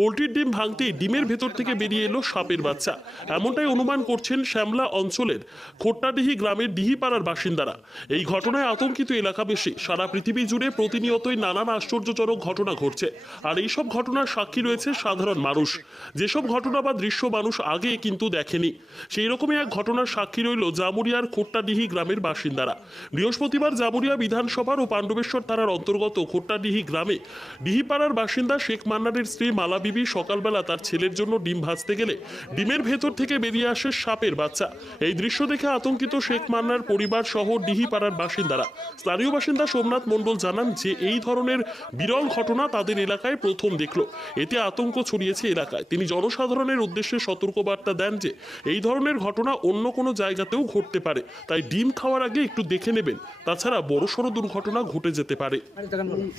পোল্ট্রির ডিম ভাঙতেই ডিমের ভেতর থেকে বেরিয়ে এলো সাপের বাচ্চা। এমনটাই অনুমান করছেন শ্যামলা অঞ্চলের খোট্টাডিহি গ্রামের ডিহিপাড়ার বাসিন্দারা। এই ঘটনায় আতঙ্কিত এলাকাবাসী। সারা পৃথিবী জুড়ে প্রতিনিয়তই নানান আশ্চর্যজনক ঘটনা ঘটছে, আর এইসব ঘটনার সাক্ষী রয়েছে সাধারণ মানুষ। যেসব ঘটনা বা দৃশ্য মানুষ আগে কিন্তু দেখেনি, সেই রকমই এক ঘটনার সাক্ষী রইল জামুরিয়ার খোট্টাডিহি গ্রামের বাসিন্দারা। বৃহস্পতিবার জামুরিয়া বিধানসভার ও পাণ্ডবেশ্বর থানার অন্তর্গত খোট্টাডিহি গ্রামে ডিহিপাড়ার বাসিন্দা শেখ মান্নারের স্ত্রী মালা বিবি সকালবেলা তার ছেলের জন্য ডিম ভাজতে গেলে ডিমের ভেতর থেকে বেরিয়ে আসে সাপের বাচ্চা। এই দৃশ্য দেখে আতঙ্কিত শেখ মান্নার পরিবার সহ ডিহিপাড়ার বাসিন্দারা। স্থানীয় বাসিন্দা সোমনাথ মণ্ডল জানান যে এই ধরনের বিরল ঘটনা তাদের এলাকায় প্রথম দেখল। এতে আতঙ্ক ছড়িয়েছে এলাকায়। তিনি জনসাধারণের উদ্দেশ্যে সতর্কবার্তা দেন যে এই ধরনের ঘটনা অন্য কোনো জায়গাতেও ঘটতে পারে, তাই ডিম খাওয়ার আগে একটু দেখে নেবেন, তাছাড়া বড়সড় দুর্ঘটনা ঘটে যেতে পারে।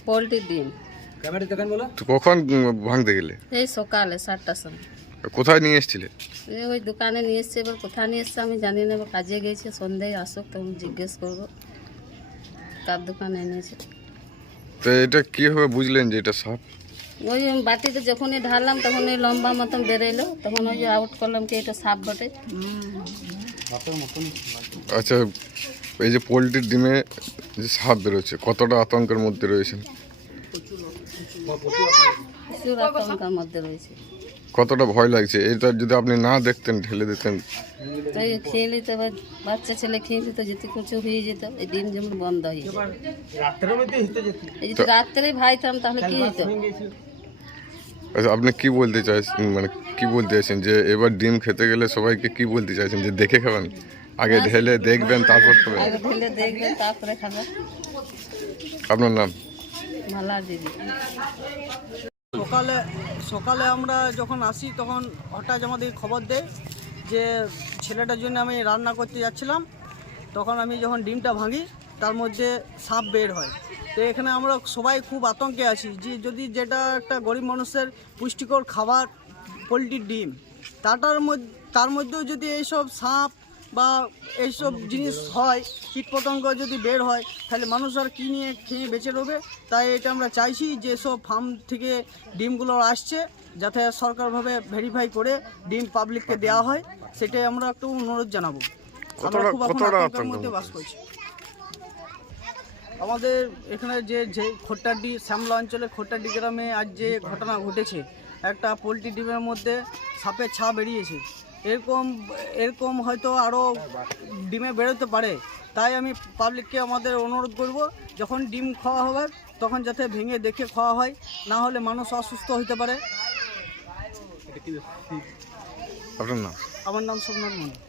পোল্ট্রির ডিম তো কখন ভাঙতে গেলে? এই সকালে 7টার সময়। কোথায় নিয়ে এসেছিলে? ওই দোকানে নিয়ে এসছে, এবার কোথায় নিয়ে এসছে আমি জানি না। এবার কাজে গেছে, সন্ধ্যায় আসুক তখন জিজ্ঞেস করবো কার দোকানে এনেছে। তো এটা কিভাবে বুঝলেন যে এটা সাপ? ওই বাটিতে যখনই ঢাললাম তখন ওই লম্বা মতন বেরোলো, তখন ওই আউট করলাম কি এটা সাপ বটে। আচ্ছা, এই যে পোলট্রির ডিমে যে সাপ বেরোচ্ছে, কতটা আতঙ্কের মধ্যে রয়েছেন? প্রচুর আতঙ্কের মধ্যে রয়েছে। কতটা ভয় লাগছে? এটা যদি আপনি না দেখতেন, ঢেলে দিতেন, তাই খেয়ে নিত, এবার বাচ্চা ছেলে খেয়ে নিত, যেতে কুচু হয়ে যেত। এই ডিম যেমন বন্ধ হয়ে যেত। এই যদি রাত্রে ভাইতাম তাহলে কি হতো? আচ্ছা, আপনি কি বলতে চাইছেন, মানে কি বলতে চাইছেন যে এবার ডিম খেতে গেলে সবাইকে কি বলতে চাইছেন, যে দেখে খাবেন? আগে ঢেলে দেখবেন তারপর খাবেন? আগে ঢেলে দেখবেন তারপরে খাবেন। আপনার নাম? মালা দিদি। সকালে আমরা যখন আসি তখন হঠাৎ আমাদের খবর দেয় যে ছেলেটার জন্য আমি রান্না করতে যাচ্ছিলাম, তখন আমি যখন ডিমটা ভাঙি তার মধ্যে সাপ বের হয়। তো এখানে আমরা সবাই খুব আতঙ্কে আছি যে যদি যেটা একটা গরিব মানুষের পুষ্টিকর খাবার পোলট্রির ডিম, তার মধ্যেও যদি এইসব সাপ বা এইসব জিনিস হয়, কীটপতঙ্গ যদি বের হয়, তাহলে মানুষ আর কী নিয়ে খেয়ে বেঁচে রবে। তাই এটা আমরা চাইছি যে সব ফার্ম থেকে ডিমগুলো আসছে যাতে সরকারভাবে ভেরিফাই করে ডিম পাবলিককে দেওয়া হয়, সেটাই আমরা একটু অনুরোধ জানাবো। আমরা খুব এখন আতঙ্কের মধ্যে বাস করছি। আমাদের এখানে যে খোট্টাডি শ্যামলা অঞ্চলে খোট্টাডি গ্রামে আজ যে ঘটনা ঘটেছে, একটা পোলট্রি ডিমের মধ্যে সাপের ছা বেরিয়েছে। এরকম হয়তো আরও ডিমে বেরোতে পারে। তাই আমি পাবলিককে আমাদের অনুরোধ করব, যখন ডিম খাওয়া হবে তখন যাতে ভেঙে দেখে খাওয়া হয়, না হলে মানুষ অসুস্থ হতে পারে। আপনার নাম? আমার নাম সোমনাথ মন্ডল।